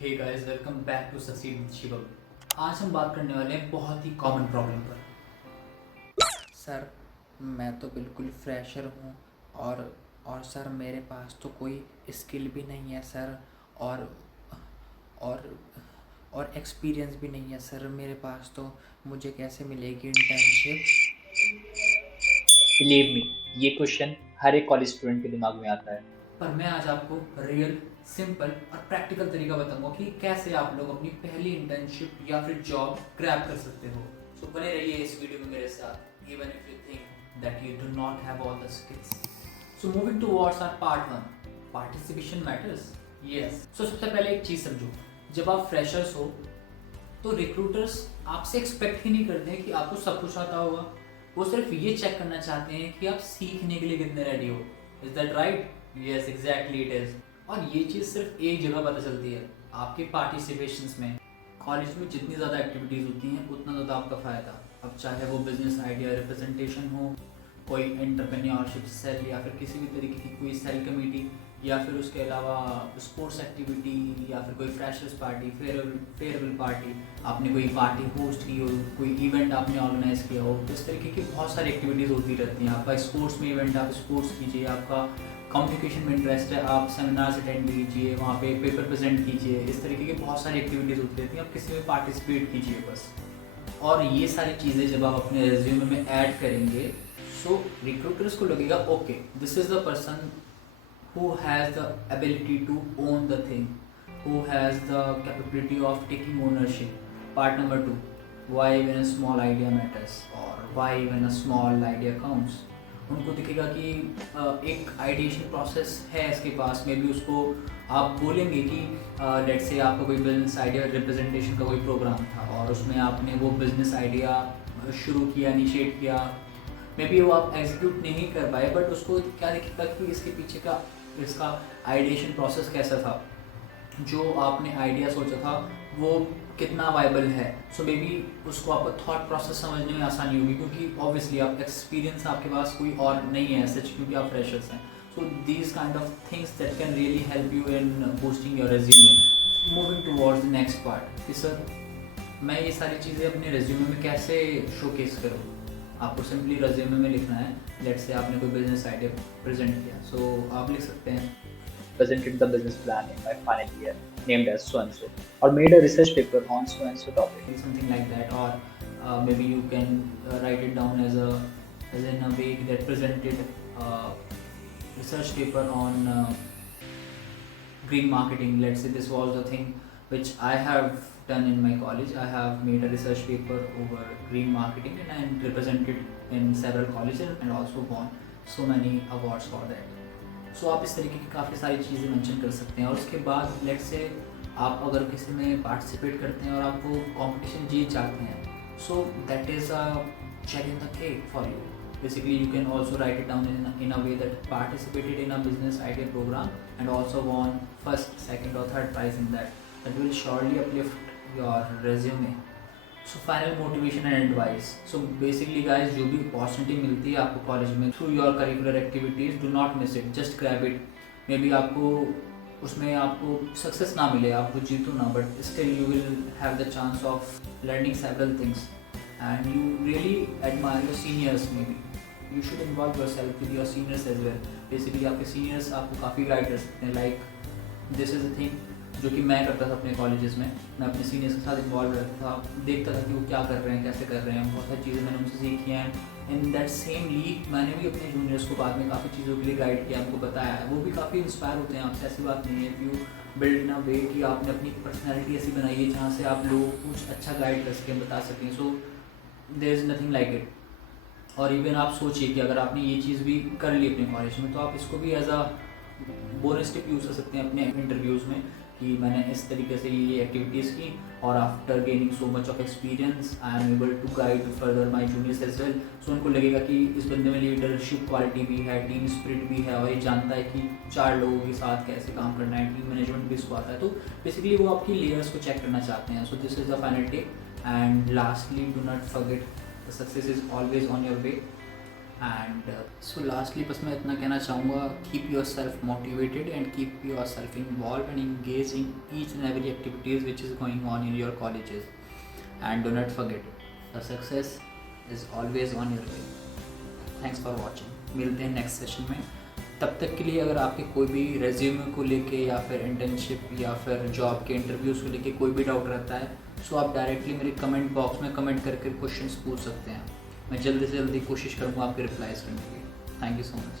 Hey guys, welcome back to succeed with Shivam. आज हम बात करने वाले हैं बहुत ही कॉमन प्रॉब्लम पर। सर, मैं तो बिल्कुल फ्रेशर हूँ और और सर मेरे पास तो कोई स्किल भी नहीं है सर। और और और एक्सपीरियंस भी नहीं है सर मेरे पास, तो मुझे कैसे मिलेगी इंटर्नशिप? बिलीव मी, ये क्वेश्चन हर एक कॉलेज स्टूडेंट के दिमाग में आता है। पर मैं आज आपको रियल, सिंपल और प्रैक्टिकल तरीका बताऊंगा कि कैसे आप लोग अपनी पहली इंटर्नशिप या फिर जॉब क्रैप कर सकते हो। सो बने रहिए इस वीडियो में मेरे साथ, even if you think that you do not have all the skills. So moving towards our part 1, participation matters. Yes. So सबसे पहले एक चीज़ समझो, जब आप फ्रेशर्स हो तो रिक्रूटर्स आपसे एक्सपेक्ट ही नहीं करते हैं कि आपको सब कुछ आता होगा। वो सिर्फ ये चेक करना चाहते हैं कि आप सीखने के लिए कितने रेडी हो। Is that right? Yes, exactly it is. और ये चीज़ सिर्फ एक जगह पता चलती है, आपके पार्टिसिपेशंस में। कॉलेज में जितनी ज़्यादा एक्टिविटीज़ होती हैं उतना ज़्यादा आपका फ़ायदा। अब चाहे वो बिजनेस आइडिया रिप्रेजेंटेशन हो, कोई एंटरप्रेन्योरशिप सेल या फिर किसी भी तरीके की कोई सेल कमेटी, या फिर उसके अलावा स्पोर्ट्स एक्टिविटी, या फिर कोई फ्रेशर्स पार्टी, फेयरवेल पार्टी, आपने कोई पार्टी होस्ट की हो, कोई इवेंट आपने ऑर्गेनाइज किया हो। इस तरीके की बहुत सारी एक्टिविटीज़ होती रहती हैं। आपका स्पोर्ट्स में इवेंट, आप स्पोर्ट्स कीजिए। आपका कम्युनिकेशन में इंटरेस्ट है, आप सेमिनार्स अटेंड कीजिए, वहाँ पे पेपर प्रेजेंट कीजिए। इस तरीके की बहुत सारी एक्टिविटीज़ होती रहती हैं, आप किसी में पार्टिसिपेट कीजिए बस। और ये सारी चीज़ें जब आप अपने रेज्यूमे में ऐड करेंगे, सो रिक्रूटर्स को लगेगा okay, this is the person who has the ability to own the thing, who has the capability of taking ownership. Part number 2, why even a small idea matters, or why even a small idea counts. उनको दिखेगा कि एक ideation process है इसके पास में भी। उसको आप बोलेंगे कि लेट से आपका कोई बिजनेस आइडिया रिप्रेजेंटेशन का कोई प्रोग्राम था और उसमें आपने वो बिजनेस आइडिया शुरू किया, इनिशिएट किया। मे बी वो आप एग्जीक्यूट नहीं कर पाए, बट उसको क्या दिखेगा कि इसके पीछे का इसका आइडिएशन प्रोसेस कैसा था, जो आपने आइडिया सोचा था वो कितना वाइबल है। सो मे बी उसको आपको थॉट प्रोसेस समझने में आसानी होगी, क्योंकि ऑब्वियसली आप एक्सपीरियंस आपके पास कोई और नहीं है सच, क्योंकि आप फ्रेशर्स हैं। So these kind of things that can really help you in boosting your resume. Moving towards the next part कि सर मैं ये सारी चीज़ें अपने रेज्यूमे में कैसे शोकेस करूँ। आपको सिंपली रेज्यूमे में लिखना है, लेट्स से आपने कोई बिजनेस आइडिया प्रेजेंट किया, सो आप लिख सकते हैं Presented the business plan in my final year, named as so and so, or made a research paper on so and so topic. something like that, or maybe you can write it down as in a way that presented research paper on green marketing. Let's say this was the thing which I have done in my college. I have made a research paper over green marketing and I represented in several colleges and also won so many awards for that. So आप इस तरीके की काफ़ी सारी चीज़ें mention कर सकते हैं। और उसके बाद लेट्स से आप अगर किसी में पार्टिसिपेट करते हैं और आप वो कॉम्पिटिशन जीत जाते हैं, so that is a cherry in the cake for you. Basically, you can also write it down in a way that participated in a business idea program and also won first, second or third prize in that. That will surely uplift your resume. So final motivation and advice. So basically guys, जो भी opportunity मिलती है आपको college में through your curricular activities, do not miss it, just grab it. May be आपको उसमें आपको success ना मिले, आपको जीतो ना, but still you will have the chance of learning several things and you really admire your seniors. Maybe you should involve yourself with your seniors as well. Basically आपके seniors आपको काफ़ी गाइड कर सकते हैं। Like this is a thing जो कि मैं करता था अपने कॉलेजेस में। मैं अपने सीनियर्स के साथ इन्वॉल्व रहता था, देखता था कि वो क्या कर रहे हैं, कैसे कर रहे हैं। बहुत सारी चीज़ें मैंने उनसे सीखी हैं। इन दैट सेम लीग मैंने भी अपने जूनियर्स को बाद में काफ़ी चीज़ों के लिए गाइड किया, उनको बताया है। वो भी काफ़ी इंस्पायर होते हैं आपसे। ऐसी बात नहीं है, यू बिल्ड इन अ वे कि आपने अपनी पर्सनैलिटी ऐसी बनाई है जहाँ से आप लोगों को कुछ अच्छा गाइड कर सकें, बता सकें। So there is nothing like it. और इवन आप सोचिए कि अगर आपने ये चीज़ भी कर ली अपने कॉलेज में, तो आप इसको भी as a bonus tip use कर सकते हैं अपने इंटरव्यूज़ में कि मैंने इस तरीके से ये एक्टिविटीज़ की और after gaining so much of experience I am able to guide further my juniors as well. So उनको लगेगा कि इस बंदे में लीडरशिप क्वालिटी भी है, टीम स्पिरिट भी है, और ये जानता है कि 4 लोगों के साथ कैसे काम करना है, टीम मैनेजमेंट भी इसको आता है। तो बेसिकली वो आपकी लेयर्स को चेक करना चाहते हैं। So this is the final tip. And lastly, do not forget the success is always on your way. And so lastly बस मैं इतना कहना चाहूँगा, keep your self motivated and keep your self involve and engage in each and every activities which is going on in your colleges, and do not forget the success is always on your way. Thanks for watching, मिलते हैं next session में। तब तक के लिए अगर आपके कोई भी रेज्यूमे को लेके या फिर इंटर्नशिप या फिर जॉब के इंटरव्यूज़ को लेके कोई भी डाउट रहता है, सो आप डायरेक्टली मेरे कमेंट बॉक्स में कमेंट करके क्वेश्चंस पूछ सकते हैं। मैं जल्दी से जल्दी कोशिश करूँगा आपके रिप्लाईज करने की। Thank you so much.